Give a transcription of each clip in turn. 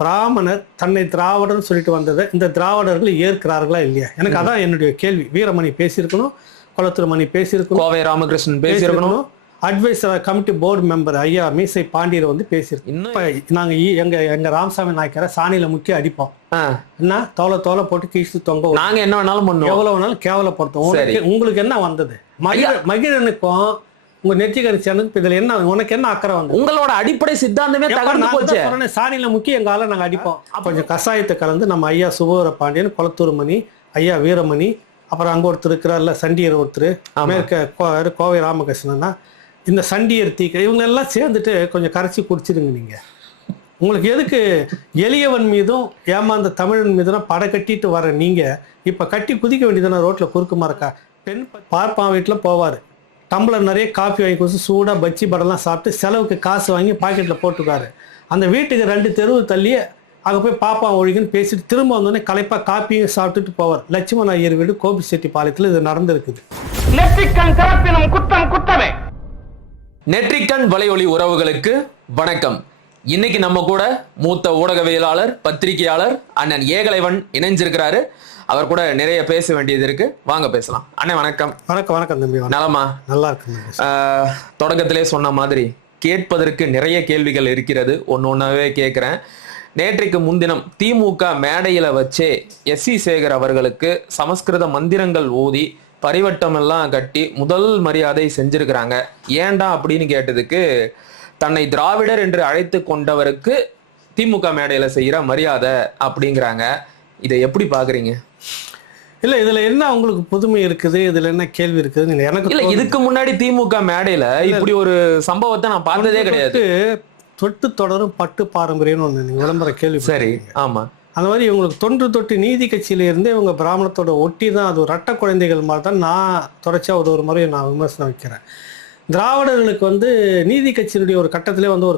பிராமணர் தன்னை திராவிடர்னு சொல்லிட்டு வந்ததை இந்த திராவிடர்கள் ஏற்கிறார்களா இல்லையா? எனக்கு அதான் என்னுடைய கேள்வி. வீரமணி பேசியிருக்கணும், குளத்தூர் மணி பேசியிருக்கணும், கோவை ராமகிருஷ்ணன் பேசியிருக்கணும், அட்வைசர் கமிட்டி போர்டு மெம்பர் ஐயா மீசை பாண்டியர் வந்து பேசியிருக்கோம். இப்போ நாங்கள் எங்க ராமசாமி நாயக்கரை சாணியில முக்கிய அடிப்போம், என்ன தோலை போட்டு கீழ்த்து தொங்க, நாங்க என்ன வேணாலும் பண்ணுவோம், எவ்வளவு வேணாலும் கேவலப்படுத்துவோம். உங்களுக்கு என்ன வந்தது? மகிழனுக்கும் உங்க நெற்றிகரிச்சனுக்கு இதுல என்ன, உனக்கு என்ன அக்கறை வந்து? உங்களோட அடிப்படை சித்தாந்தமே தகர்ந்து போச்சு. சாணியில முக்கிய எங்கால நாங்க அடிப்போம். கொஞ்சம் கசாயத்தை கலந்து நம்ம ஐயா சுபவர பாண்டியன், குளத்தூர் மணி, ஐயா வீரமணி, அப்புறம் அங்க ஒருத்தர் இருக்கிறார்ல சண்டியர் ஒருத்தர், மேற்க கோவை ராமகிருஷ்ணன்னா, இந்த சண்டியர் தீக்க இவங்க எல்லாம் சேர்ந்துட்டு கொஞ்சம் கரைச்சி குடிச்சிருங்க. நீங்க உங்களுக்கு எதுக்கு எளியவன் மீதும் ஏமாந்த தமிழன் மீதும் படை கட்டிட்டு வர நீங்க இப்ப கட்டி குதிக்க வேண்டியதான ரோட்ல குறுக்கு மறக்கா? பெண் பார்ப்பான் வீட்டுல போவாரு, டம்ளர் நிறைய காஃபி வாங்கி கொடுத்து சூடா பச்சி படம்லாம் சாப்பிட்டு செலவுக்கு காசு வாங்கி பாக்கெட்ல போட்டுக்காரு. அந்த வீட்டுக்கு 2 தெருவு தள்ளி அங்க போய் பாப்பா ஒழிக்குன்னு பேசிட்டு திரும்ப வந்தோடனே களைப்பா காப்பியும் சாப்பிட்டுட்டு போவார். லட்சுமண ஐயர் வீடு கோபிச்செட்டிப்பாளையத்துல இது நடந்திருக்குது. நெற்றிக்கண் வலையொலி உறவுகளுக்கு வணக்கம். இன்னைக்கு நம்ம கூட மூத்த ஊடகவியலாளர், பத்திரிகையாளர் அண்ணன் ஏகலைவன் இணைஞ்சிருக்கிறாரு. அவர் கூட நிறைய பேச வேண்டியது இருக்கு, வாங்க பேசலாம். அண்ணன் வணக்கம். வணக்கம் தம்பி. நலமா? நல்லா இருக்கு. தொடக்கத்திலே சொன்ன மாதிரி கேட்பதற்கு நிறைய கேள்விகள் இருக்கிறது, ஒன்னொன்னாவே கேட்கிறேன். நேற்றைக்கு முன்தினம் திமுக மேடையில வச்சே எஸ்.சி. சேகர் அவர்களுக்கு சமஸ்கிருத மந்திரங்கள் ஓதி பரிவட்டம் எல்லாம் கட்டி முதல் மரியாதை செஞ்சிருக்கிறாங்க. ஏண்டா அப்படின்னு கேட்டதுக்கு, தன்னை திராவிடர் என்று அழைத்து கொண்டவருக்கு திமுக மேடையில செய்யற மரியாதை அப்படிங்கிறாங்க. இதை எப்படி பாக்குறீங்க? இல்ல இதுல என்ன உங்களுக்கு புதுமை இருக்குது, இதுல என்ன கேள்வி இருக்குது? எனக்கு இல்ல, இதுக்கு முன்னாடி திமுக மேடையில இப்படி ஒரு சம்பவத்தை நான் பார்த்ததே கிடையாது. தொட்டு தொடரும் பட்டு பாரம்பரியம்னு ஒண்ணு நீங்க விளம்பர கேள்வி. சரி, ஆமா. அந்த மாதிரி இவங்களுக்கு தொட்டு நீதி கட்சியில இருந்தே இவங்க பிராமணத்தோட ஒட்டி தான், அது ஒரு ரெட்ட குழந்தைகள் மாதிரி தான் நான் தொடர்ச்சியா ஒரு முறையை நான் விமர்சனம் வைக்கிறேன். திராவிடர்களுக்கு வந்து நீதி கட்சியினுடைய ஒரு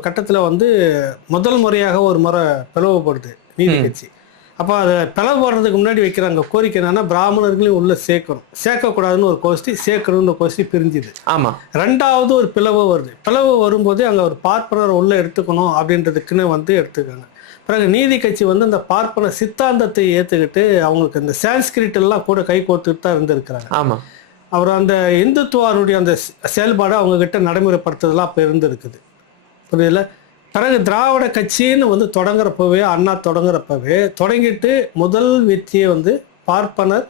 கட்டத்துல வந்து முதல் முறையாக ஒரு முறை பிளவுபடுது நீதி கட்சி. அப்போ அதை பிளவுபடுறதுக்கு முன்னாடி வைக்கிறாங்க கோரிக்கை என்னன்னா, பிராமணர்களையும் உள்ள சேர்க்கக்கூடாதுன்னு ஒரு கோஷ்டி, சேர்க்கணும்னு கோஷ்டி பிரிஞ்சுது. ஆமா. ரெண்டாவது ஒரு பிளவு வருது. பிளவு வரும்போது அங்க ஒரு பார்ப்பனர் உள்ள எடுத்துக்கணும் அப்படின்றதுக்குன்னு வந்து எடுத்துக்காங்க. பிறகு நீதி கட்சி வந்து அந்த பார்ப்பன சித்தாந்தத்தை ஏத்துக்கிட்டு அவங்களுக்கு இந்த சான்ஸ்கிரிட் எல்லாம் கூட கை கோர்த்துட்டு தான் இருந்திருக்கிறாங்க. ஆமா. அப்புறம் அந்த இந்துத்துவாருடைய அந்த செயல்பாடு அவங்க கிட்ட நடைமுறைப்படுத்துறதுலாம் அப்ப இருந்திருக்குது, புரியல. பிறகு திராவிட கட்சின்னு வந்து தொடங்குறப்பவே, அண்ணா தொடங்கிட்டு முதல் வெற்றியை வந்து பார்ப்பனர்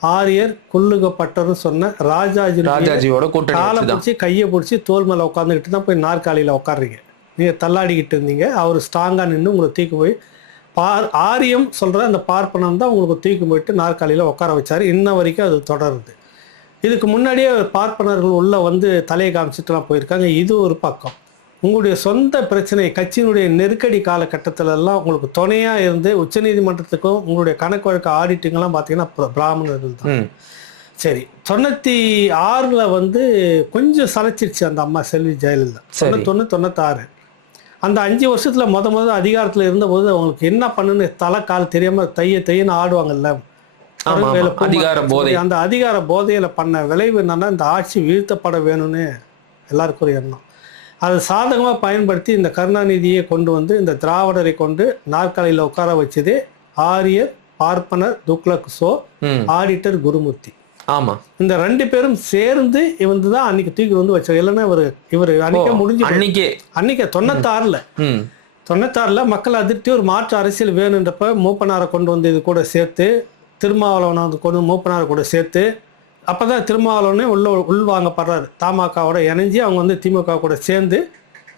ஆரியர் கொல்லுகப்பட்டர்னு சொன்ன ராஜாஜியோட காலை பிடிச்சி கையை பிடிச்சி தோல் மேல உட்காந்துக்கிட்டு தான் போய் நாற்காலியில உட்காடுறீங்க. நீங்க தள்ளாடிக்கிட்டு இருந்தீங்க, அவர் ஸ்ட்ராங்கா நின்று உங்களை தூக்கி போய் ஆரியம் சொல்ற அந்த பார்ப்பனம் தான் உங்களுக்கு தூக்கி போயிட்டு நாற்காலியில உட்கார வச்சாரு. இன்ன வரைக்கும் அது தொடருது. இதுக்கு முன்னாடியே பார்ப்பனர்கள் உள்ள வந்து தலையை காமிச்சிட்டுலாம் போயிருக்காங்க. இது ஒரு பக்கம். உங்களுடைய சொந்த பிரச்சனை, கட்சியினுடைய நெருக்கடி காலகட்டத்தில எல்லாம் உங்களுக்கு துணையா இருந்து உச்சநீதிமன்றத்துக்கும் உங்களுடைய கணக்கு வழக்கு ஆடிட்டிங்கெல்லாம் பார்த்தீங்கன்னா பிராமணர்கள் தான். சரி, 96 வந்து கொஞ்சம் சலைச்சிருச்சு அந்த அம்மா செல்வி ஜெயலலிதா. 91, 96 அந்த 5 வருஷத்துல முதல் அதிகாரத்துல இருந்தபோது அவங்களுக்கு என்ன பண்ணுன்னு தலை கால் தெரியாம தையன்னு ஆடுவாங்கல்ல, அந்த அதிகார போதையில பண்ண விளைவு என்னன்னா, இந்த ஆட்சி வீழ்த்தப்பட வேணும்னு எல்லாருக்கும் ஒரு எண்ணம். அதை சாதகமா பயன்படுத்தி இந்த கருணாநிதியை கொண்டு வந்து இந்த திராவிடரை கொண்டு நாற்காலியில உட்கார வச்சதே ஆரியர், பார்ப்பனர் துக்ளக் சோ, ஆடிட்டர் குருமூர்த்தி. ஆமா. இந்த 2 பேரும் சேர்ந்து இவந்து தான் அன்னைக்கு தூக்கி வந்து வச்சார். இல்லைன்னா இவர் அன்னைக்கே முடிஞ்சு அன்னைக்கு 96 மக்கள் அதிருப்தி, ஒரு மாற்று அரசியல் வேணுன்றப்ப மூப்பனாரை கொண்டு வந்து இது கூட சேர்த்து, திருமாவளவனை வந்து கொண்டு மூப்பனாரை கூட சேர்த்து, அப்பதான் திருமாவளவனே உள்வாங்கப்படுறாரு. தமாகவோட இணைஞ்சி அவங்க வந்து திமுக கூட சேர்ந்து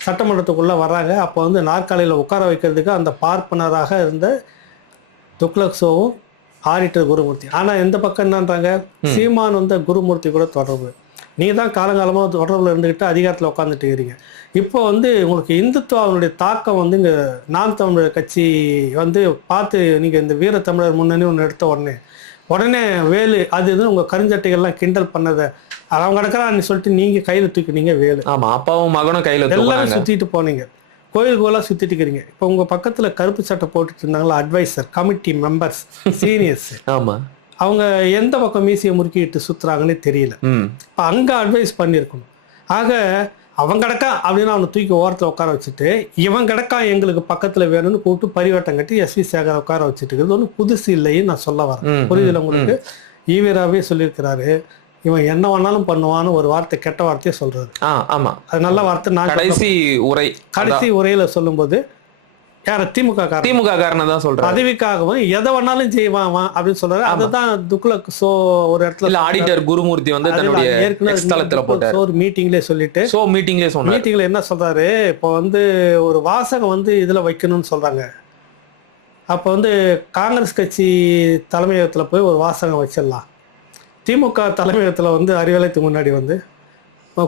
சட்டமன்றத்துக்குள்ள வர்றாங்க. அப்போ வந்து நாற்காலியில உட்கார வைக்கிறதுக்கு அந்த பார்ப்பனராக இருந்த துக்ளக் சோவும் ஆடிட்டர் குருமூர்த்தி. ஆனா எந்த பக்கம் என்னன்றாங்க, சீமான் வந்து குருமூர்த்தி கூட தொடர்பு, நீ தான் காலங்காலமா தொடர்புல இருந்துகிட்டு அதிகாரத்துல உட்காந்துட்டு இருக்கீங்க. இப்போ வந்து உங்களுக்கு இந்துத்துவாவுடைய தாக்கம் வந்து இங்க நாம் தமிழர் கட்சி வந்து பார்த்து, நீங்க இந்த வீர தமிழர் முன்னணி ஒன்று எடுத்த உடனே வேலு அது இதுன்னு உங்க கருஞ்சட்டைகள்லாம் கிண்டல் பண்ணதை அவங்க கிடக்கிறான்னு சொல்லிட்டு நீங்க கையில தூக்கினீங்க வேலு. ஆமா, அப்பாவும் மகனும் கையில எல்லாரும் சுத்திட்டு போனீங்க, கோயிலுக்கெல்லாம் சுத்திட்டு இருக்கிறீங்க. இப்போ உங்க பக்கத்துல கருப்பு சட்டை போட்டுட்டு இருந்தாங்களா அட்வைசர் கமிட்டி மெம்பர்ஸ் சீனியர்ஸ், ஆமா, அவங்க எந்த பக்கம் மீசியை முறுக்கிட்டு சுத்துறாங்கன்னு தெரியல. இப்போ அங்க அட்வைஸ் பண்ணியிருக்கணும். ஆக அவன் கிடக்கா அப்படின்னு அவனை தூக்கி ஓரத்தில் உட்கார வச்சுட்டு இவன் கிடக்கா எங்களுக்கு பக்கத்துல வேணும்னு கூப்பிட்டு பரிவட்டம் கட்டி எஸ்வி சேகர் உட்கார வச்சுட்டு இருக்கிறது ஒன்றும் புதுசு இல்லைன்னு நான் சொல்ல வரேன். புரியுதுல உங்களுக்கு? ஈவராவே சொல்லியிருக்கிறாரு, இவன் என்ன வேணாலும் பண்ணுவான்னு ஒரு வார்த்தை, கெட்ட வார்த்தையை சொல்றாரு. ஆமா, அது நல்ல வார்த்தை. நான் கடைசி உரையில சொல்லும்போது யார திமுக காரனை தான் சொல்றாரு, பதவிக்காகவும் எதை வேணாலும் செய்வான் அப்படின்னு சொல்றாரு. அதுதான் துக்ளக் ஷோ ஒரு இடத்துல ஆடிட்டர் குருமூர்த்தி வந்து தன்னுடைய எக்ஸ்தலத்துல போட்டாரு. ஒரு மீட்டிங்லயே சொல்லிட்டு மீட்டிங்ல என்ன சொல்றாரு, இப்போ வந்து ஒரு வாசகம் வந்து இதுல வைக்கணும்னு சொல்றாங்க. அப்போ வந்து காங்கிரஸ் கட்சி தலைமையகத்துல போய் ஒரு வாசகம் வச்சிடலாம், திமுக தலைமையகத்துல வந்து அறிவாலயத்துக்கு முன்னாடி வந்து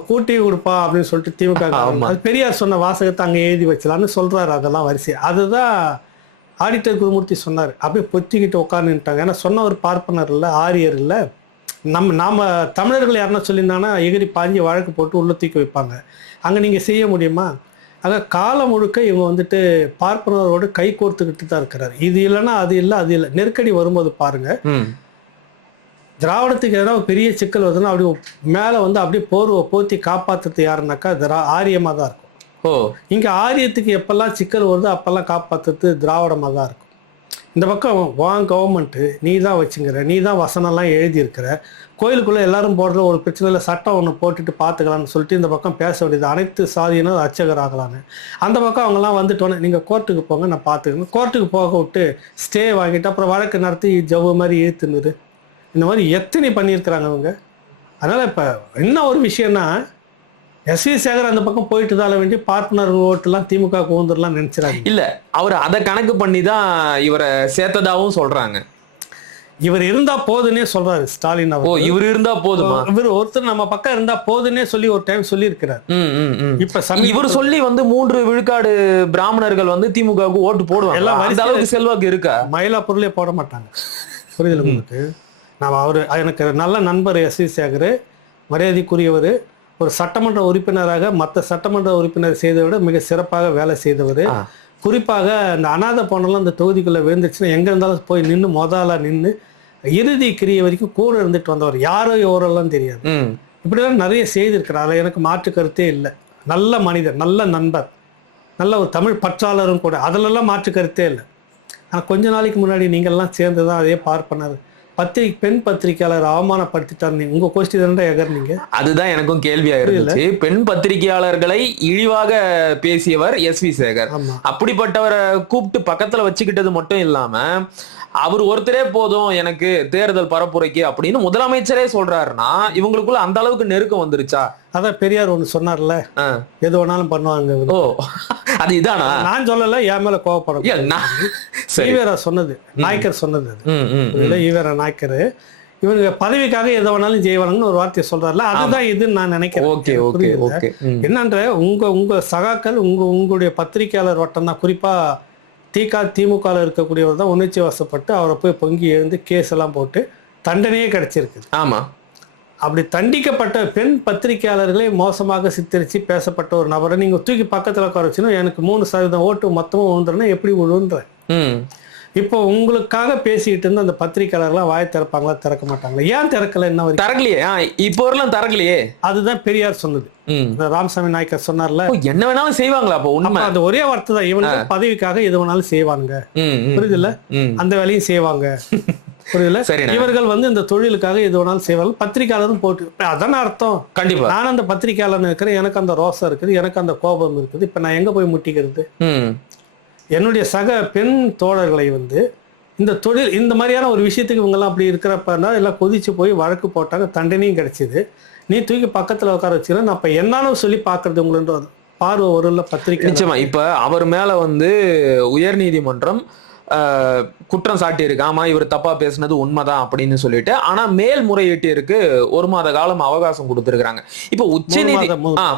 கூட்டி கொடுப்பா அப்படின்னு சொல்லிட்டு திமுக அது பெரியார் சொன்ன வாசகத்தை அங்கே எழுதி வச்சலான்னு சொல்றாரு. அதெல்லாம் வரிசை அதுதான் ஆடிட்டர் குருமூர்த்தி சொன்னார். அப்படியே பொத்திக்கிட்டு உட்காந்துட்டாங்க. ஏன்னா சொன்ன ஒரு பார்ப்பனர் இல்லை, ஆரியர் இல்லை. நாம தமிழர்கள் யாருன்னா சொல்லியிருந்தாங்கன்னா எகிரி பாஞ்சி வழக்கு போட்டு உள்ள தூக்கி வைப்பாங்க. அங்கே நீங்கள் செய்ய முடியுமா? ஆக காலம் முழுக்க இவங்க வந்துட்டு பார்ப்பனரோடு கை கோர்த்துக்கிட்டு தான் இருக்கிறார். இது இல்லைன்னா அது இல்லை, அது இல்லை. நெருக்கடி வரும்போது பாருங்க, திராவிடத்துக்கு எதனா ஒரு பெரிய சிக்கல் வருதுன்னா அப்படி மேலே வந்து அப்படியே போத்தி காப்பாற்றுறது யாருன்னாக்கா ஆரியமாக தான் இருக்கும். இங்கே ஆரியத்துக்கு எப்பெல்லாம் சிக்கல் வருதோ அப்பெல்லாம் காப்பாற்றுறது திராவிடமாக தான் இருக்கும். இந்த பக்கம் வாங்க கவர்மெண்ட்டு நீ தான் வச்சுங்கிற, நீ தான் வசனம்லாம் எழுதியிருக்கிற, கோயிலுக்குள்ளே எல்லாரும் போடுற ஒரு பிரச்சனையில் சட்டம் ஒன்று போட்டுட்டு பார்த்துக்கலான்னு சொல்லிட்டு இந்த பக்கம் பேச வேண்டியது, அனைத்து சாதியினும் அர்ச்சகர் ஆகலான்னு. அந்த பக்கம் அவங்கெல்லாம் வந்துட்டோன்னே நீங்கள் கோர்ட்டுக்கு போங்க நான் பார்த்துக்கணும், கோர்ட்டுக்கு போக விட்டு ஸ்டே வாங்கிட்டு அப்புறம் வழக்கு நடத்தி ஜவ்வு மாதிரி இழுத்துனுரு. இந்த மாதிரி எத்தனை பண்ணியிருக்கிறாங்க அவங்க. அதனால் இப்போ என்ன ஒரு விஷயம்னா, எஸ்வி சேகர் அந்த பக்கம் போயிட்டு தான் வேண்டி பார்ட்னர் ஓட்டுலாம் திமுக ஊந்துடலாம் நினைச்சாங்க. இல்லை, அவர் அதை கணக்கு பண்ணி தான் இவரை சேர்த்ததாகவும் சொல்றாங்க. இவர் இருந்தா போதுன்னே சொல்றாரு ஸ்டாலின். இவர் இருந்தா போதுமா? இவர் ஒருத்தர் நம்ம பக்கம் இருந்தா போதுன்னே சொல்லி ஒரு டைம் சொல்லி இருக்கிறார். இப்ப இவர் சொல்லி வந்து 3 விழுக்காடு பிராமணர்கள் வந்து திமுகவுக்கு ஓட்டு போடுவாங்க. எல்லாம் அந்த அளவுக்கு செல்வாக்கு இருக்கா? மயிலாப்பூர்லயே போட மாட்டாங்க. புரியுது உங்களுக்கு? நான் எனக்கு நல்ல நண்பர் எஸ்வி சேகர், மரியாதைக்குரியவர், ஒரு சட்டமன்ற உறுப்பினராக மற்ற சட்டமன்ற உறுப்பினர் செய்ததை விட மிக சிறப்பாக வேலை செய்தவர். குறிப்பாக இந்த அநாத பொண்ணெல்லாம் இந்த தொகுதிக்குள்ளே விழுந்துச்சுன்னா எங்கே இருந்தாலும் போய் நின்று முதல்ல நின்று இறுதி கிரியை வரைக்கும் கூட இருந்துட்டு வந்தவர். யாரோ எவரெல்லாம் தெரியாது. இப்படிலாம் நிறைய செய்திருக்கிறார். அதில் எனக்கு மாற்று கருத்தே இல்லை. நல்ல மனிதர், நல்ல நண்பர், நல்ல ஒரு தமிழ் பற்றாளரும் கூட. அதிலெல்லாம் மாற்று கருத்தே இல்லை. ஆனால் கொஞ்ச நாளைக்கு முன்னாடி நீங்கள்லாம் சேர்ந்து தான் அதே பார்ப்பனர் பெண் பத்திரிகையாளர் அவமானப்படுத்திட்டார். உங்க கோஷ்டி தானே எகர்னீங்க. அதுதான் எனக்கும் கேள்வியா இருந்துச்சு. பெண் பத்திரிகையாளர்களை இழிவாக பேசியவர் எஸ்வி சேகர். அப்படிப்பட்டவரை கூப்பிட்டு பக்கத்துல வச்சுக்கிட்டது மட்டும் இல்லாம அவர் ஒருத்தரே போதும் எனக்கு தேர்தல் பரப்புரைக்கு அப்படின்னு முதலமைச்சரே சொல்றாருன்னா இவங்களுக்குள்ள அந்த அளவுக்கு நெருக்கம் வந்துருச்சா? அதான் பெரியார் ஒண்ணு சொன்னார்ல, எது வேணாலும் பண்ணுவாங்க. அது இதானா? நான் சொல்லல, என் மேல கோவப்படும். ஈவேரா சொன்னது, நாய்க்கர் சொன்னது. ஈவேரா நாய்க்கர் இவங்க பதவிக்காக எதை வேணாலும் செய்வாங்கன்னு ஒரு வார்த்தையை சொல்றாருல, அதுதான் இதுன்னு நான் நினைக்கிறேன். என்னன்ற உங்க சகாக்கள் உங்களுடைய பத்திரிகையாளர் வட்டம் தான், குறிப்பா திமுக இருக்கக்கூடியவர் தான் உணர்ச்சி வசப்பட்டு அவரை போய் பொங்கி எழுந்து கேஸ் எல்லாம் போட்டு தண்டனையே கிடைச்சிருக்கு. ஆமா, அப்படி தண்டிக்கப்பட்ட பெண் பத்திரிகையாளர்களை மோசமாக சித்தரிச்சு பேசப்பட்ட ஒரு நபரை நீங்க தூக்கி பக்கத்துல உட்கார வச்சுன்னா எனக்கு 3% ஓட்டு மொத்தமும் விழுந்துறேன்னா எப்படி விழுன்றேன். இப்போ உங்களுக்காக பேசிக்கிட்டு இருந்து அந்த பத்திரிகையாளர்கள்லாம் வாய் திறப்பாங்களா திறக்க மாட்டாங்களா? ஏன் திறக்கல? என்ன திறக்கலையே? இப்போ வரலாம் திறக்கலையே. அதுதான் பெரியார் சொன்னது. ராமசாமி நாயக்கர் சொன்னார்ல, என்ன வேணாலும் செய்வாங்களா? அப்போ உண்மை அந்த ஒரே வார்த்தை தான், இவனுக்கு பதவிக்காக எது வேணாலும் செய்வாங்க. புரியுதுல்ல? அந்த வேலையும் செய்வாங்க. புரியுதுல? இவர்கள் வந்து இந்த தொழிலுக்காக எது வேணாலும் செய்வாங்க. பத்திரிகையாளரும் போட்டு அதான அர்த்தம். கண்டிப்பா நான் அந்த பத்திரிகையாளர் இருக்கிறேன், எனக்கு அந்த ரோசம் இருக்குது, எனக்கு அந்த கோபம் இருக்குது. இப்ப நான் எங்க போய் முட்டிக்கிறது? என்னுடைய சக பெண் தோழர்களை வந்து இந்த தொழில் இந்த மாதிரியான ஒரு விஷயத்துக்கு இவங்கெல்லாம் அப்படி இருக்கிறப்பன்னா எல்லாம் கொதிச்சு போய் வழக்கு போட்டாங்க, தண்டனையும் கிடைச்சிது. நீ தூக்கி பக்கத்துல உட்கார வச்சுக்கிறேன், நான் இப்ப என்னாலும் சொல்லி பாக்குறது உங்களோட பார்வை ஒரு பத்திரிகை. நிச்சயமா இப்ப அவர் மேல வந்து உயர் நீதிமன்றம் குற்றம் சாட்டி இருக்கு. ஆமா, இவர் தப்பா பேசுனது உண்மைதான் அப்படின்னு சொல்லிட்டு, ஆனா மேல்முறையீட்டிற்கு 1 மாத காலம் அவகாசம் கொடுத்திருக்காங்க. இப்ப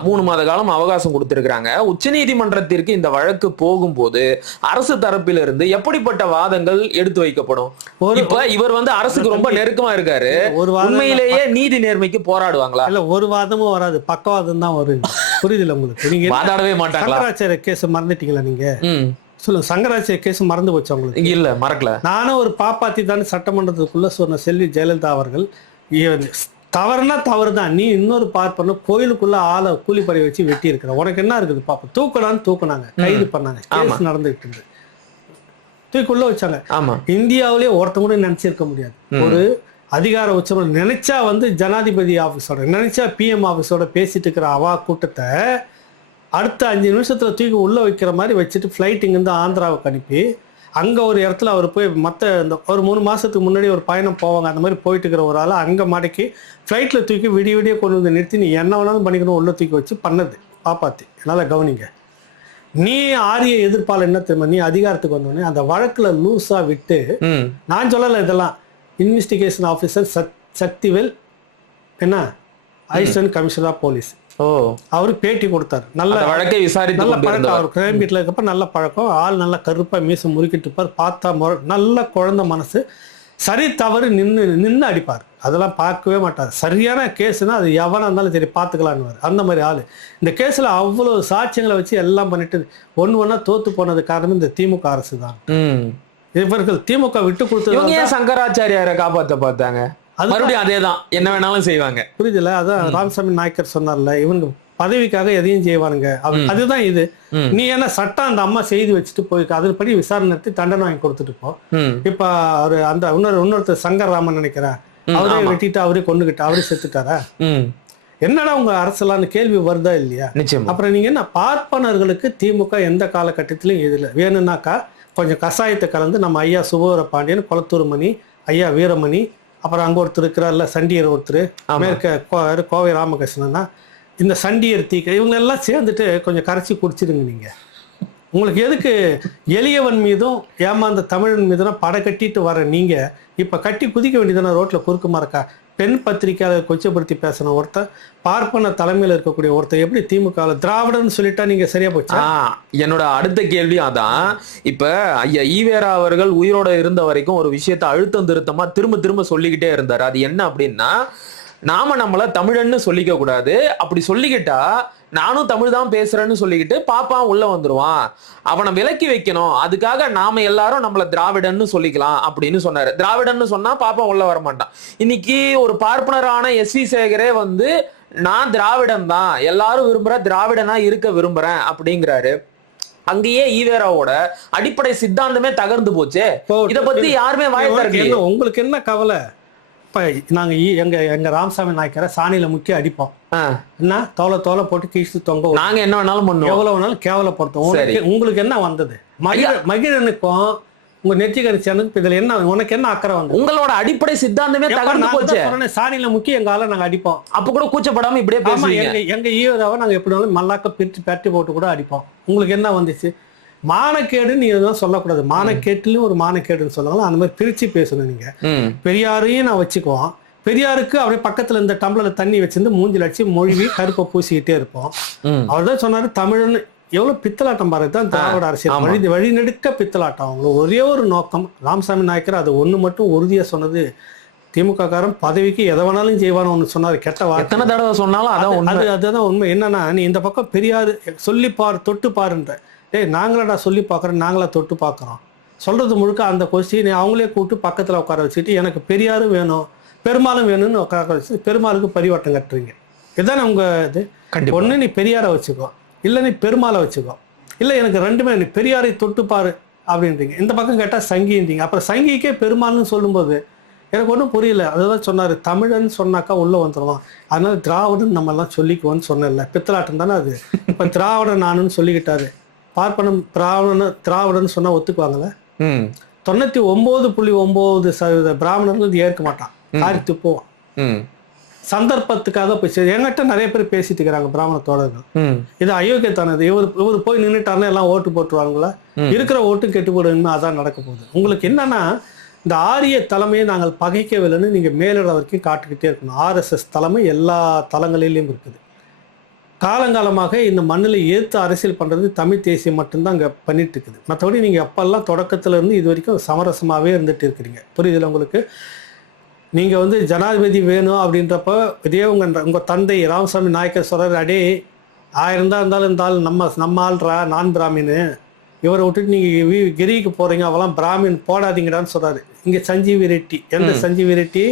3 மாத காலம் அவகாசம் கொடுத்திருக்காங்க. உச்ச நீதிமன்றத்திற்கு இந்த வழக்கு போகும்போது அரசு தரப்பிலிருந்து எப்படிப்பட்ட வாதங்கள் எடுத்து வைக்கப்படும்? இப்ப இவர் வந்து அரசுக்கு ரொம்ப நெருக்கமா இருக்காரு, உண்மையிலேயே நீதி நேர்மைக்கு போராடுவாங்களா? இல்ல, ஒரு வாதமும் வராது, பக்கவாதம் தான் வரும். புரியுதுல உங்களுக்கு? நீங்க வாதாடவே மாட்டாங்களா? சங்கராச்சாரிய கேஸ் மறந்துட்டீங்களா நீங்க? சொல்லுங்க, சங்கராச்சாரிய கேஸ் மறந்து போச்சு உங்களுக்கு? இல்ல, மறக்கல. நானும் ஒரு பாப்பாத்தி தான் சட்டமன்றத்துக்குள்ள சொன்ன செல்வி ஜெயலலிதா அவர்கள் தவறுனா தவறு தான். நீ இன்னொரு பார்ப்பன கோயிலுக்குள்ள ஆளை கூலிப்படை வச்சு வெட்டி இருக்கிற, உனக்கு என்ன இருக்குது பாப்பா? தூக்குனாங்க, கைது பண்ணாங்க, கேஸ் நடந்துகிட்டு இருந்து தூக்குள்ள வச்சாங்க. ஆமா, இந்தியாவிலேயே ஒருத்தங்க கூட நினைச்சிருக்க முடியாது. ஒரு அதிகார உச்சம் நினைச்சா ஜனாதிபதி ஆபீஸோட, நினைச்சா பிஎம் ஆபீஸோட பேசிட்டு இருக்கிற அவா கூட்டத்தை அடுத்த 5 நிமிஷத்துல தூக்கி உள்ள வைக்கிற மாதிரி வச்சுட்டு ஃபிளைட் இங்கிருந்து ஆந்திராவுக்கு அனுப்பி அங்க ஒரு இடத்துல அவர் போய் மற்ற இந்த ஒரு 3 மாசத்துக்கு முன்னாடி ஒரு பயணம் போவாங்க, அந்த மாதிரி போயிட்டு இருக்கிற ஒரு ஆள் அங்க மடக்கி ஃபிளைட்ல தூக்கி விடிய கொண்டு வந்து நிறுத்தி நீ என்ன வேணாலும் பண்ணிக்கணும் உள்ள தூக்கி வச்சு பண்ணது பாப்பாத்தி. என்னால கவனிங்க. நீ ஆரிய எதிர்ப்பால் என்ன தெரியுமா, நீ அதிகாரத்துக்கு வந்தோடனே அந்த வழக்குல லூஸா விட்டு, நான் சொல்லல இதெல்லாம், இன்வெஸ்டிகேஷன் ஆஃபீஸர் சக்திவேல் என்ன அசிஸ்டன்ட் கமிஷனர் ஆஃப் போலீஸ் அவரு பேட்டி கொடுத்தாரு. நல்ல வழக்கை விசாரித்து நல்ல பழக்கம், அவர் கிரைம் வீட்டில் இருக்கப்ப நல்ல பழக்கம், ஆள் நல்லா கருப்பா மீச முறுக்கிட்டு இருப்பார், பார்த்தா நல்ல குழந்தை மனசு, சரி தவறு நின்று அடிப்பார், அதெல்லாம் பார்க்கவே மாட்டார். சரியான கேஸ்னா அது எவனா இருந்தாலும் சரி பார்த்துக்கலான்னு அந்த மாதிரி ஆளு. இந்த கேஸ்ல அவ்வளவு சாட்சியங்களை வச்சு எல்லாம் பண்ணிட்டு ஒண்ணா தோத்து போனது காரணம் இந்த திமுக அரசு தான். இவர்கள் திமுக விட்டு கொடுத்து சங்கராச்சாரியாரை காப்பாற்ற பார்த்தாங்க, மறுபடியும் அதேதான், என்ன வேணாலும் செய்வாங்க. புரியுதுல? அதான் ராமசாமி நாயக்கர் சொன்னார்ல, இவங்க பதவிக்காக எதையும் செய்வானுங்க. அதுதான் இது. நீ என்ன சட்டம் அந்த அம்மா செய்து வச்சுட்டு போய் அதன்படி விசாரணை நடத்தி தண்டனை வாங்கி கொடுத்துட்டு போ. இப்ப அவரு அந்த இன்னொருத்தர் சங்கர் ராமன் நினைக்கிறேன், அவரே வெட்டிட்டு அவரே கொண்டுகிட்டு அவரே செத்துட்டாரா? என்னடா உங்க அரசலான்னு கேள்வி வருதா இல்லையா? அப்புறம் நீங்க என்ன பார்ப்பனர்களுக்கு திமுக எந்த காலகட்டத்திலும் இதுல வேணும்னாக்கா கொஞ்சம் கஷாயத்தை கலந்து நம்ம ஐயா சுபவர பாண்டியன், குளத்தூர் மணி, ஐயா வீரமணி, அப்புறம் அங்க ஒருத்தர் இருக்கிறார்ல சண்டியர் ஒருத்தர், மேற்க கோவை ராமகிருஷ்ணன்னா, இந்த சண்டியர் தீக்க இவங்க எல்லாம் சேர்ந்துட்டு கொஞ்சம் கரைச்சி குடிச்சிடுங்க. நீங்க உங்களுக்கு எதுக்கு எளியவன் மீதும் ஏமாந்த தமிழன் மீதும் படை கட்டிட்டு வர நீங்க இப்ப கட்டி குதிக்க வேண்டியதான ரோட்ல குறுக்கு மறக்கா? பெண் பத்திரிகையாளர் கொச்சப்படுத்தி பேசின ஒருத்தர், பார்ப்பன தலைமையில இருக்கக்கூடிய ஒருத்தர் எப்படி திமுக திராவிடன்னு சொல்லிட்டா நீங்க சரியா போச்சு? என்னோட அடுத்த கேள்வி அதான். இப்ப ஐயா ஈவேரா அவர்கள் உயிரோட இருந்த வரைக்கும் ஒரு விஷயத்த அழுத்தம் திருத்தமா திரும்ப சொல்லிக்கிட்டே இருந்தாரு. அது என்ன அப்படின்னா, நாம நம்மள தமிழன்னு சொல்லிக்க கூடாது, அப்படி சொல்லிக்கிட்டா நானும் தமிழ் தான் பேசுறேன்னு சொல்லிக்கிட்டு பாப்பான் உள்ள வந்துருவான், அவனை விலக்கி வைக்கணும், அதுக்காக நாம எல்லாரும் நம்மள திராவிடன்னு சொல்லிக்கலாம் அப்படின்னு சொன்னாரு. திராவிடன்னு சொன்னா பாப்பா உள்ள வர மாட்டான். இன்னைக்கு ஒரு பார்ப்பனரான எஸ் வி சேகரே நான் திராவிடன் தான், எல்லாரும் விரும்புற திராவிடனா இருக்க விரும்புறேன் அப்படிங்கிறாரு. அங்கேயே ஈவேராவோட அடிப்படை சித்தாந்தமே தகர்ந்து போச்சு. இத பத்தி யாருமே வாய திறக்கல. உங்களுக்கு என்ன கவலை? இப்ப நாங்க எங்க ராமசாமி நாயக்கரை சாணியில முக்கிய அடிப்போம், என்ன தோலை போட்டு கீழ்த்து தொங்க, நாங்க என்ன வேணாலும் பண்ணுவோம், எவ்வளவு வேணாலும் கேவலப்படுத்துவோம். உங்களுக்கு என்ன வந்தது? மகிழனுக்கும் உங்க நெற்றிகரிச்சனுக்கு இதுல என்ன, உனக்கு என்ன அக்கறை வந்து? உங்களோட அடிப்படை சித்தாந்தமே தகர்ந்து போச்சு. சாணியில முக்கிய எங்க ஆள நாங்க அடிப்போம், அப்ப கூட கூச்சப்படாம இப்படியே பேசுவீங்க. எங்க ஈவராவை நாங்க எப்படி வேணாலும் மல்லாக்க பிரிச்சு பெட்டி போட்டு கூட அடிப்போம். உங்களுக்கு என்ன வந்துச்சு? மானக்கேடுன்னு நீங்க தான் சொல்லக்கூடாது, மானக்கேட்டுலயும் ஒரு மானக்கேடுன்னு சொல்லுவாங்க, அந்த மாதிரி பிரிச்சு பேசணும். நீங்க பெரியாரையும் நான் வச்சுக்குவோம், பெரியாருக்கு அப்படியே பக்கத்துல இந்த டம்ளர்ல தண்ணி வச்சிருந்து மூஞ்சில் அடிச்சு மொழிவி கருப்பை பூசிக்கிட்டே இருப்போம். அவர் தான் சொன்னாரு தமிழன். எவ்வளவு பித்தலாட்டம் பாருங்க தான் திராவிட அரசியல் வழிநெடுக்க பித்தலாட்டம். அவங்களுக்கு ஒரே ஒரு நோக்கம், ராமசாமி நாயக்கர் அது ஒண்ணு மட்டும் உறுதியா சொன்னது, திமுக காரன் பதவிக்கு எதை வேணாலும் செய்வான்னு ஒண்ணு சொன்னாரு. கெட்ட வார்த்தை தடவை சொன்னாலும் அதுதான் உண்மை. என்னன்னா, நீ இந்த பக்கம் பெரியாரு சொல்லி பாரு தொட்டு பாருன்ற, நாங்களடா சொல்லி பார்க்குறோம், நாங்களா தொட்டு பார்க்குறோம் சொல்றது முழுக்க அந்த கொஸ்டின் அவங்களே கூப்பிட்டு பக்கத்தில் உட்கார வச்சுட்டு எனக்கு பெரியாரும் வேணும் பெருமாளும் வேணும்னு உட்கார வச்சு பெருமாளுக்கு பரிவட்டம் கட்டுறீங்க. இதுதானே உங்க இது. ஒன்று நீ பெரியாரை வச்சுக்கோ, இல்லை நீ பெருமாளை வச்சுக்கோ, இல்லை எனக்கு ரெண்டுமே நீ பெரியாரை தொட்டுப்பாரு அப்படின்றீங்க. இந்த பக்கம் கேட்டால் சங்கின்றீங்க. அப்புறம் சங்கிக்கே பெருமாள்னு சொல்லும்போது எனக்கு ஒன்றும் புரியல. அதுதான் சொன்னார், தமிழன்னு சொன்னாக்கா உள்ளே வந்துடுவான், அதனால திராவிடன் நம்ம எல்லாம் சொல்லிக்குவோன்னு சொன்னேன்ல, பித்தலாட்டம் தானே அது. இப்போ திராவிடன் நானுன்னு சொல்லிக்கிட்டாரு. பார்ப்பனம் திராவிடன்னு சொன்னா ஒத்துக்குவாங்கல்ல? 99.9% பிராமணர்கள் ஏற்க மாட்டான், காரித்து போவான். சந்தர்ப்பத்துக்காக போய் என்கிட்ட நிறைய பேர் பேசிட்டு இருக்கிறாங்க பிராமண தோழர்கள், இது அயோக்கியத்தானது, இவர் போய் நின்றுட்டாருன்னா எல்லாம் ஓட்டு போட்டுருவாங்களா, இருக்கிற ஓட்டும் கெட்டு போடுன்னு அதான் நடக்க போகுது. உங்களுக்கு என்னன்னா, இந்த ஆரிய தலைமையை நாங்கள் பகைக்கவில்லைன்னு நீங்க மேலிட வரைக்கும் காட்டுக்கிட்டே இருக்கணும். RSS தலைமை எல்லா தளங்களிலும் இருக்குது. காலங்காலமாக இந்த மண்ணில் ஏற்று அரசியல் பண்றது தமிழ் தேசியம் மட்டும்தான் அங்கே பண்ணிட்டு இருக்குது. மற்றபடி நீங்க அப்பெல்லாம் தொடக்கத்துல இருந்து இது வரைக்கும் சமரசமாவே இருந்துட்டு இருக்கிறீங்க. புரியுதுல உங்களுக்கு? நீங்க ஜனாதிபதி வேணும் அப்படின்றப்ப இதே உங்க தந்தை ராமசாமி நாயக்கர் சொல்றாரு, அடே 1000 தான் இருந்தாலும் நம்ம ஆள்றா, நான் பிராமின்னு, இவரை விட்டுட்டு நீங்க கிரிக்கு போறீங்க, அவெல்லாம் பிராமின் போடாதீங்கடான்னு சொல்றாரு. இங்க சஞ்சீவி ரெட்டி, எந்த சஞ்சீவி ரெட்டி?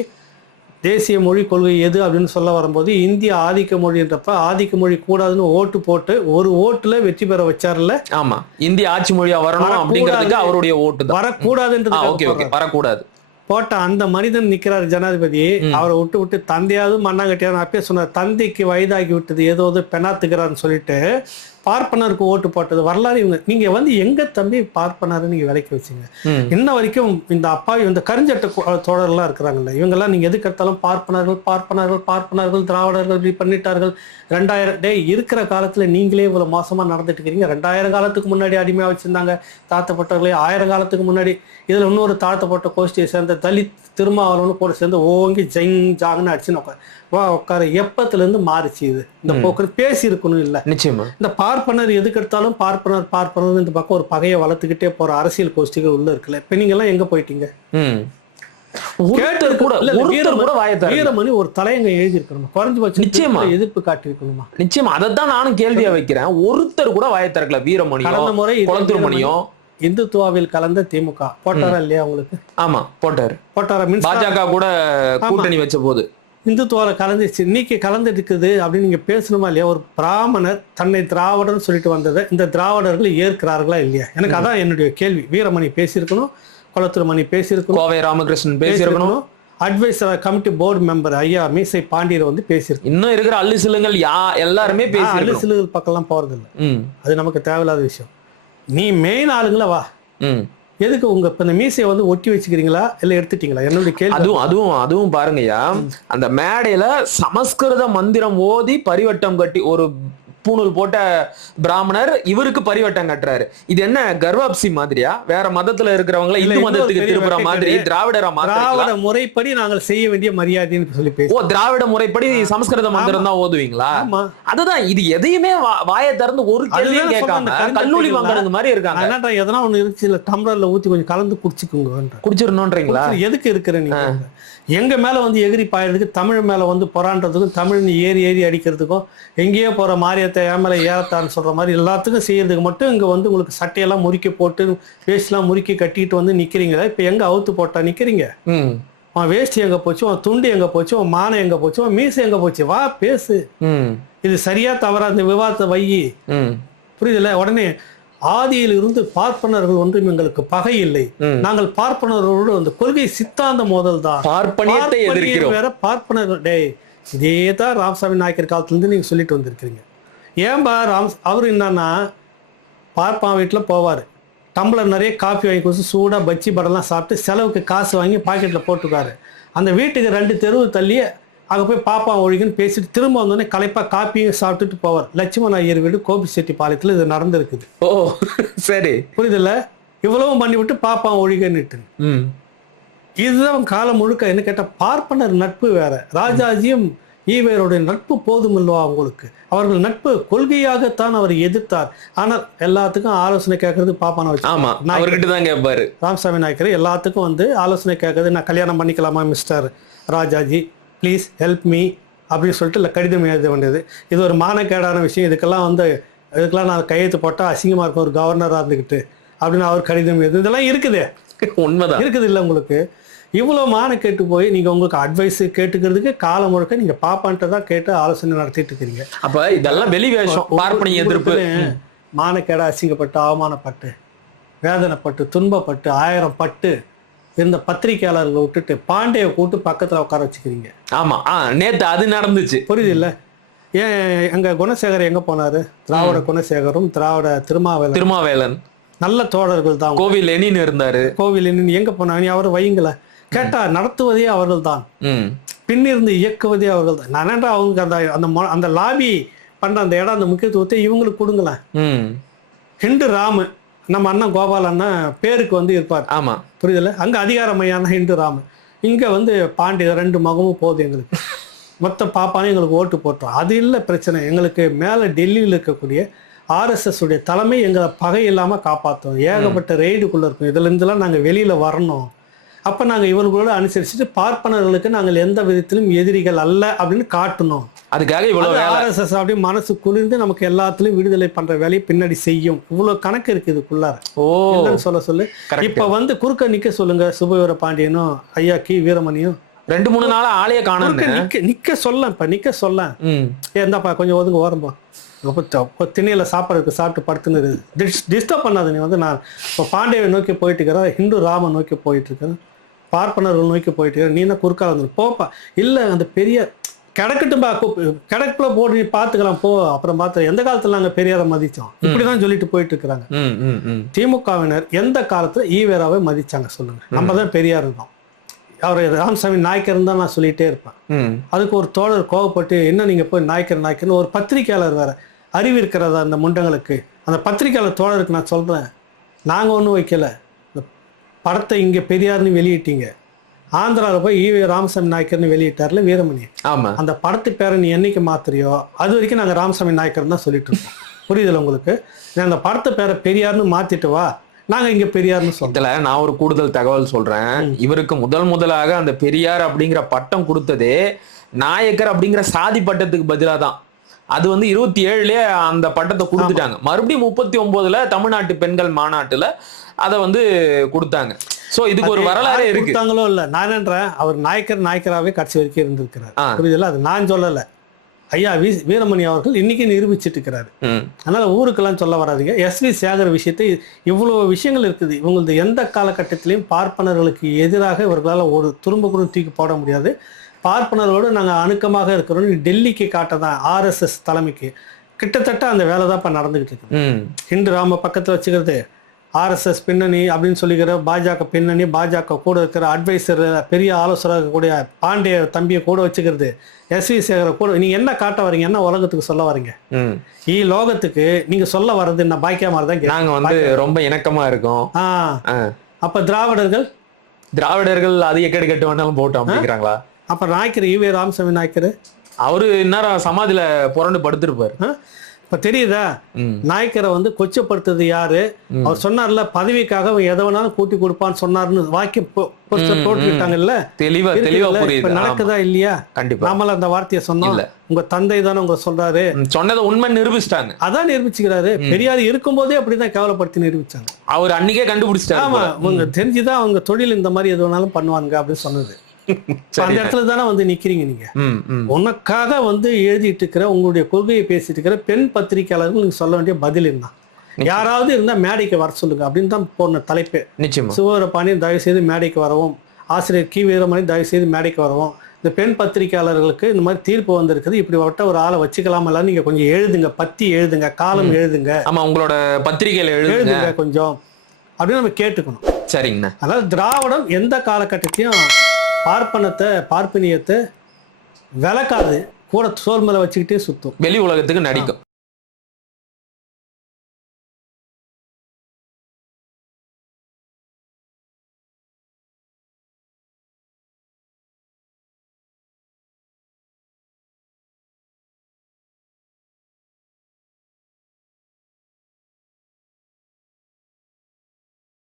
தேசிய மொழி கொள்கை எது அப்படின்னு சொல்ல வரும்போது இந்திய ஆதிக்க மொழின்றப்ப ஆதிக்க மொழி கூடாதுன்னு ஓட்டு போட்டு ஒரு ஓட்டுல வெற்றி பெற வச்சார்ல. ஆமா, இந்திய ஆட்சி மொழியா வரணும் அப்படிங்கிறதுக்கு அவருடைய ஓட்டு தான். வரக்கூடாதுன்றது வரக்கூடாது போட்ட அந்த மனிதன் நிக்கிறார் ஜனாதிபதி. அவரை விட்டு தந்தையாவது மண்ணாங்கட்டியாவது அப்பயே சொன்னார், தந்தைக்கு வயதாகி விட்டது ஏதோ பெண்ணாத்துக்கிறான்னு சொல்லிட்டு பார்ப்பனருக்கு ஓட்டு போட்டது வரலாறு. இவங்க நீங்க வந்து எங்க தம்பி பார்ப்பனரு நீங்க விலைக்கு வச்சீங்க? இன்ன வரைக்கும் இந்த அப்பாவி இந்த கருஞ்சட்ட தோழர்கள்லாம் இருக்கிறாங்கல்ல, இவங்கெல்லாம் நீங்க எதுக்கு எடுத்தாலும் பார்ப்பனர்கள் பார்ப்பனர்கள் பார்ப்பனர்கள் திராவிடர்கள் இப்படி பண்ணிட்டார்கள். 2000 இருக்கிற காலத்துல நீங்களே இவ்வளவு மோசமா நடந்துட்டு இருக்கிறீங்க. 2000 காலத்துக்கு முன்னாடி அடிமையா வச்சிருந்தாங்க தாழ்த்தப்பட்டவர்களே. 1000 காலத்துக்கு முன்னாடி இதுல இன்னொரு தாழ்த்தப்பட்ட கோஷ்டியை சேர்ந்த தலித் திருமாவளவனு கூட சேர்ந்து ஓங்கி ஜங் ஜாங்னு அடிச்சுன்னு உட்கார எப்பத்துல இருந்து மாறிச்சு இது இந்த போக்கு பேசி இருக்கணும் இல்ல. நிச்சயமா இந்த பார்ப்பனர் எதுக்கு எடுத்தாலும் பார்ப்பனர் இந்த பக்கம் ஒரு பகையை வளர்த்துக்கிட்டே போற அரசியல் கோஷ்டிகள் உள்ள இருக்குல்ல. இப்ப நீங்க எல்லாம் எங்க போயிட்டீங்க? வீரமணி ஒரு தலையங்க எழுதி இருக்கணும், குறைஞ்சபட்சம் நிச்சயமா எதிர்ப்பு காட்டி இருக்கணுமா? நிச்சயமா அதைத்தான் நானும் கேள்வியா வைக்கிறேன். ஒருத்தர் கூட வாய திறக்கல. வீரமணி கடந்த முறை குளத்தூர்மணியும் இந்துத்துவாவில் கலந்த திமுக போட்டாரா இல்லையா உங்களுக்கு? ஆமா போட்டாரு. பாஜக கூட கூட்டணி வச்ச போது இந்துத்துவால கலந்துச்சு. இன்னைக்கு கலந்து இருக்குது அப்படின்னு நீங்க பேசணுமா இல்லையா? ஒரு பிராமணர் தன்னை திராவிடர்னு சொல்லிட்டு வந்ததை இந்த திராவிடர்கள் ஏற்கிறார்களா இல்லையா? எனக்கு அதான் என்னுடைய கேள்வி. வீரமணி பேசியிருக்கணும், குளத்தூர்மணி பேசியிருக்கணும், கோவை ராமகிருஷ்ணன் பேசியிருக்கணும், அட்வைசர் கமிட்டி போர்டு மெம்பர் ஐயா மீசை பாண்டியர் வந்து பேசியிருக்கணும். இன்னும் இருக்கிற அல்லுசிலுங்கள் எல்லாருமே பேசி அல்லுசிலுகள் பக்கம்லாம் போறது இல்லை. அது நமக்கு தேவையில்லாத விஷயம். நீ மெயின் ஆளுங்களா வா. எதுக்கு உங்க இந்த மீசையை வந்து ஒட்டி வச்சுக்கிறீங்களா இல்ல எடுத்துட்டீங்களா? என்னுடைய கேள்வி. அதுவும் பாருங்கய்யா, அந்த மேடையில சமஸ்கிருத மந்திரம் ஓதி பரிவட்டம் கட்டி ஒரு பூணூல் போட்ட பிராமணர் இவருக்கு பரிவட்டம் கட்டுறாரு. இது என்ன கர்வாப்சி மாதிரியா? வேற மதத்துல இருக்கிறவங்கள இந்து மதத்துக்கு திருப்புற மாதிரி திராவிட முறைப்படி நாங்கள் செய்ய வேண்டிய மரியாதைன்னு சொல்லி பேச. ஓ, திராவிட முறைப்படி சமஸ்கிருத மந்திரம் தான் ஓதுவீங்களா? அதுதான். இது எதையுமே வாயை திறந்து ஒரு கேள்வியும் கேட்காம கல்லூரி வாங்குறது மாதிரி இருக்காங்க. எதனா ஒண்ணு இருந்துச்சு இல்ல டம்ளர்ல ஊத்தி கொஞ்சம் கலந்து குடிச்சுக்குங்க. குடிச்சிடணும்ன்றீங்களா? எதுக்கு இருக்கிற நீங்க எங்க மேல வந்து எகிரி பாயறதுக்கு, தமிழ் மேல வந்து பொறான்றதுக்கும், தமிழ் ஏறி அடிக்கிறதுக்கும், எங்கேயோ போற மாரியத்தை ஏமலை ஏறத்தான்னு சொல்ற மாதிரி எல்லாத்துக்கும் செய்யறதுக்கு மட்டும் இங்க வந்து உங்களுக்கு சட்டையெல்லாம் முறுக்கி போட்டு வேஸ்ட்லாம் முறுக்கி கட்டிட்டு வந்து நிக்கிறீங்களா? இப்ப எங்க அவுத்து போட்டா நிக்கிறீங்க? உன் வேஷ்டி எங்க போச்சு, உன் துண்டு எங்க போச்சு, உன் மானை எங்க போச்சு, உன் மீசை எங்க போச்சு? வா பேசு. இது சரியா தவறா இந்த விவாதத்தை வையி. புரியுதுல்ல? உடனே ஆதியில் இருந்து பார்ப்பனர்கள் ஒன்றும் எங்களுக்கு பகை இல்லை, நாங்கள் பார்ப்பனர்களோடு அந்த கொள்கை சித்தாந்த மோதல் தான், வேற பார்ப்பனர்கள். டேய், இதேதான் ராமசாமி நாயக்கர் காலத்துல இருந்து நீங்க சொல்லிட்டு வந்திருக்கிறீங்க. ஏன்பா அவரு என்னன்னா பார்ப்பான் வீட்டுல போவாரு, டம்ளர் நிறைய காப்பி வாங்கி கொடுத்து சூடா பச்சி படம்லாம் சாப்பிட்டு செலவுக்கு காசு வாங்கி பாக்கெட்ல போட்டுக்காரு. அந்த வீட்டுக்கு 2 தெருவு தள்ளி அங்கே போய் பாப்பா ஒழிக்குன்னு பேசிட்டு திரும்ப வந்தோடனே களைப்பா காப்பியும் சாப்பிட்டுட்டு போவார். லட்சுமண ஐயர் வீடு கோபிச்செட்டிப்பாளையத்தில் இது நடந்திருக்குது. ஓ சரி, புரியுதுல்ல? இவ்வளவும் பண்ணி விட்டு பாப்பா ஒழிகன்னுட்டு இதுதான் காலம் முழுக்க. என்ன கேட்டா பார்ப்பனர் நட்பு வேற, ராஜாஜியும் ஈவேருடைய நட்பு போதுமில்லவா அவங்களுக்கு? அவர்கள் நட்பு கொள்கையாகத்தான் அவர் எதிர்த்தார். ஆனால் எல்லாத்துக்கும் ஆலோசனை கேட்கறது பாப்பான வச்சு ராமசாமி நாயக்கர் எல்லாத்துக்கும் வந்து ஆலோசனை கேட்கறது, நான் கல்யாணம் பண்ணிக்கலாமா mister Rajaji, please help me அப்படின்னு சொல்லிட்டு இல்லை கடிதம் எழுத வேண்டியது. இது ஒரு மானக்கேடான விஷயம். இதுக்கெல்லாம் நான் கையெழுத்து போட்டால் அசிங்கமாக இருக்கும் ஒரு கவர்னராக இருந்துக்கிட்டு அப்படின்னு அவர் கடிதம் எழுது. இதெல்லாம் இருக்குது, உண்மைதான் இருக்குது இல்லை உங்களுக்கு? இவ்வளோ மானக்கேட்டு போய் நீங்கள் உங்களுக்கு அட்வைஸ் கேட்டுக்கிறதுக்கு காலம் முழுக்க நீங்கள் பாப்பான்ட்டு தான் கேட்டு ஆலோசனை நடத்திட்டு இருக்கிறீங்க. அப்போ இதெல்லாம் வெளி வேஷம், பார்ப்பனை எதிர்ப்பு. மானக்கேடா அசிங்கப்பட்டு அவமானப்பட்டு வேதனைப்பட்டு துன்பப்பட்டு 1000 பட்டு இந்த பத்திரிகையாளர்களை விட்டுட்டு பாண்டிய கூட்டு பக்கத்துல உட்கார வச்சுக்கிறீங்க. ஆமா, நேத்து அது நடந்துச்சு. புரியுது இல்ல? ஏன் எங்க குணசேகர் எங்க போனாரு? திராவிட குணசேகரும் திராவிட திருமாவேலன் நல்ல தோழர்கள் தான். கோவில் லெனின் இருந்தாரு. கோவில் லெனின் எங்க போனாங்க? அவர் வைங்கள கேட்டா நடத்துவதே அவர்கள் தான், பின்னிருந்து இயக்குவதே அவர்கள் தான். நான் அவங்க அந்த லாபி பண்ற அந்த இடம், அந்த முக்கியத்துவத்தை இவங்களுக்கு கொடுங்களேன். ஹிண்டு ராமு நம்ம அண்ணன் கோபால் அண்ணன் பேருக்கு வந்து இருப்பார். ஆமா, புரியுதுல்ல? அங்க அதிகார மையான ஹிந்து ராம, இங்க வந்து பாண்டிய 2 மகமும் போதும் எங்களுக்கு. மொத்த பாப்பானே எங்களுக்கு ஓட்டு போட்டோம். அது இல்லை பிரச்சனை. எங்களுக்கு மேல டெல்லியில் இருக்கக்கூடிய RSS உடைய தலைமை எங்களை பகை இல்லாம காப்பாற்றோம். ஏகப்பட்ட ரெய்டுக்குள்ள இருக்கும். இதுல இருந்துலாம் நாங்க வெளியில வரணும். அப்ப நாங்க இவர்களோட அனுசரிச்சுட்டு பார்ப்பனர்களுக்கு நாங்கள் எந்த விதத்திலும் எதிரிகள் அல்ல அப்படின்னு காட்டணும். அதுக்காக இவ்வளவு RSS அப்படி மனசு குளிர்ந்து நமக்கு எல்லாத்துலயும் விடுதலை பண்ற வேலையை பின்னாடி செய்யும். இவ்வளவு கணக்கு இருக்கு இதுக்குள்ளார. சொல்ல சொல்லு. இப்ப வந்து குறுக்க நிக்க சொல்லுங்க சுபவீர பாண்டியனும் ஐயா கி வீரமணியும், 2-3 நாளா ஆளைய காணோம். நிக்க சொல்ல ஏந்தாப்பா கொஞ்சம் ஒதுங்க ஓரம்பா இப்போ திணையில சாப்பிட்றதுக்கு சாப்பிட்டு படுத்துன்னு டிஸ்டர்ப் பண்ணாது. நீ வந்து நான் இப்போ பாண்டியவை நோக்கி போயிட்டு இருக்கிறேன், ஹிந்து ராம நோக்கி போயிட்டு இருக்கிறேன், பார்ப்பனர்கள் நோக்கி போயிட்டு இருக்கிறேன், நீ என்ன குறுக்கா வந்து போப்பா. இல்லை அந்த பெரிய கிடக்கட்டும்பா, கிடக்குல போட்டு நீ பார்த்துக்கலாம் போ, அப்புறம் பார்த்து எந்த காலத்துல நாங்கள் பெரியாரை மதித்தோம் இப்படிதான் சொல்லிட்டு போயிட்டு இருக்கிறாங்க. திமுகவினர் எந்த காலத்துல ஈவேராவை மதிச்சாங்க சொல்லுங்க? நம்ம தான் பெரியார் இருந்தோம், அவர் ராமசாமி நாயக்கர் தான் நான் சொல்லிட்டே இருப்பேன். அதுக்கு ஒரு தோழர் கோவப்பட்டு என்ன நீங்க போய் நாயக்கர்னு ஒரு பத்திரிகையாளர் வேற அறிவு இருக்கிறதா அந்த முண்டங்களுக்கு, அந்த பத்திரிகையாளர் தோழருக்கு நான் சொல்றேன், நாங்க ஒன்றும் வைக்கல, இந்த படத்தை இங்க பெரியார்னு வெளியிட்டீங்க, ஆந்திராவில் போய் ஈவே ராமசாமி நாயக்கர்னு வெளியிட்டார்ல வீரமணி, அந்த படத்து பேரை நீ என்னைக்கு மாத்திரியோ அது வரைக்கும் நாங்க ராமசாமி நாயக்கர் தான் சொல்லிட்டு இருக்கோம். புரியுதுல உங்களுக்கு? அந்த படத்து பேரை பெரியார்னு மாத்திட்டு வா, நாங்க இங்க பெரியார்னு சொல்றதுல நான் ஒரு கூடுதல் தகவல் சொல்றேன். இவருக்கு முதலாக அந்த பெரியார் அப்படிங்கிற பட்டம் கொடுத்ததே நாயக்கர் அப்படிங்கிற சாதி பட்டத்துக்கு பதிலா தான். அது வந்து 27லயே அந்த பட்டத்தை கொடுத்துட்டாங்க. மறுபடியும் 39ல தமிழ்நாட்டு பெண்கள் மாநாட்டுல அதை வந்து கொடுத்தாங்க. சோ இதுக்கு ஒரு வரலாறு இருக்கு. இல்ல நான் என்றேன், அவர் நாயக்கராகவே கடைசி வரைக்கும் இருந்திருக்கிறார். புரியுதுல்ல? அது நான் சொல்லல, ஐயா வீரமணி அவர்கள் இன்னைக்கு நிரூபிச்சுட்டு இருக்கிறாரு. அதனால ஊருக்கெல்லாம் சொல்ல வராதிங்க. எஸ்.வி. சேகர் விஷயத்தை இவ்வளவு விஷயங்கள் இருக்குது. இவங்களது எந்த காலகட்டத்திலையும் பார்ப்பனர்களுக்கு எதிராக இவர்களால் ஒரு துரும்ப கூட தூக்கி போட முடியாது. பார்ப்பனர்களோடு நாங்கள் அணுக்கமாக இருக்கிறோம் டெல்லிக்கு காட்டதான் RSS தலைமைக்கு கிட்டத்தட்ட அந்த வேலை தான் இப்போ நடந்துகிட்டு இருக்கு. ஹிந்து ராம பக்கத்தில் வச்சுக்கிறது, RSS பின்னணி அப்படின்னு சொல்லிக்கிற பாஜக பின்னணி, பாஜக கூட இருக்கிற அட்வைசர் பெரிய ஆலோசகர் இருக்கக்கூடிய பாண்டிய தம்பியை கூட வச்சுக்கிறது, எஸ்.வி. சேகரை கூட. நீங்க என்ன காட்ட வரீங்க, என்ன உலகத்துக்கு சொல்ல வரீங்க? லோகத்துக்கு நீங்க சொல்ல வர்றது என்ன பாக்கியா மாதிரி தான். நாங்க வந்து ரொம்ப இணக்கமா இருக்கோம். அப்ப திராவிடர்கள் அது எக்கடி கட்டு வேணாலும் போட்டோம் அப்படிங்கிறாங்களா? அப்ப நாயக்கர் ஈவே ராமசாமி நாயக்கர் அவரு இந்நேரம் சமாதியில புரண்டு படுத்திருப்பாரு. இப்ப தெரியுதா? நாயக்கரை வந்து கொச்சப்படுத்துறது யாரு? அவர் சொன்னார்ல, பதவிக்காக அவன் எதை வேணாலும் கூட்டி கொடுப்பான்னு சொன்னார்னு வாக்கியம் போட்டுக்கிட்டாங்கல்ல. தெளிவா நடக்குதா இல்லையா? கண்டிப்பா. நாமல அந்த வார்த்தையை சொன்னோம். உங்க தந்தை தானே உங்க சொல்றாரு, சொன்னதை உண்மை நிரூபிச்சிட்டாங்க. அதான் நிரூபிச்சுக்கிறாரு. பெரியார் இருக்கும் போதே அப்படிதான் கேவலப்படுத்தி நிரூபிச்சாங்க. அவர் அன்னைக்கே கண்டுபிடிச்சிட்டாரு. ஆமா, உங்க தெரிஞ்சுதான் அவங்க தொழில் இந்த மாதிரி எது வேணாலும் பண்ணுவாங்க அப்படின்னு சொன்னது. அந்த இடத்துல தானே வந்து நிக்கிறீங்க நீங்க. உனக்காக வந்து எழுதிட்டு இருக்கிற, உங்களுடைய கொள்கையை பேசிட்டு இருக்கிற பெண் பத்திரிகையாளர்கள் நீங்க சொல்ல வேண்டிய பதில் என்ன? யாராவது இருந்தா மேடைக்கு வர சொல்லுங்க அப்படின்னு தான் போன தலைப்பே. சிவரபாண்டியன் தயவு செய்து மேடைக்கு வரவும், ஆசிரியர் கி. வீரமணி தயவு செய்து மேடைக்கு வரவும், இந்த பெண் பத்திரிகையாளர்களுக்கு இந்த மாதிரி தீர்ப்பு வந்திருக்குது, இப்படி வட்ட ஒரு ஆளை வச்சுக்கலாமல்லாம் நீங்க கொஞ்சம் எழுதுங்க, பத்தி எழுதுங்க, காலம் எழுதுங்க, ஆமா உங்களோட பத்திரிகையில எழுதுங்க கொஞ்சம் அப்படின்னு நம்ம கேட்டுக்கணும். சரிங்க. அதாவது திராவிடம் எந்த காலகட்டத்தையும் பார்ப்பனியத்தை விளக்காது, கூட சோல் மேல வச்சுக்கிட்டே சுத்தும், வெளி உலகத்துக்கு நடிக்கும்.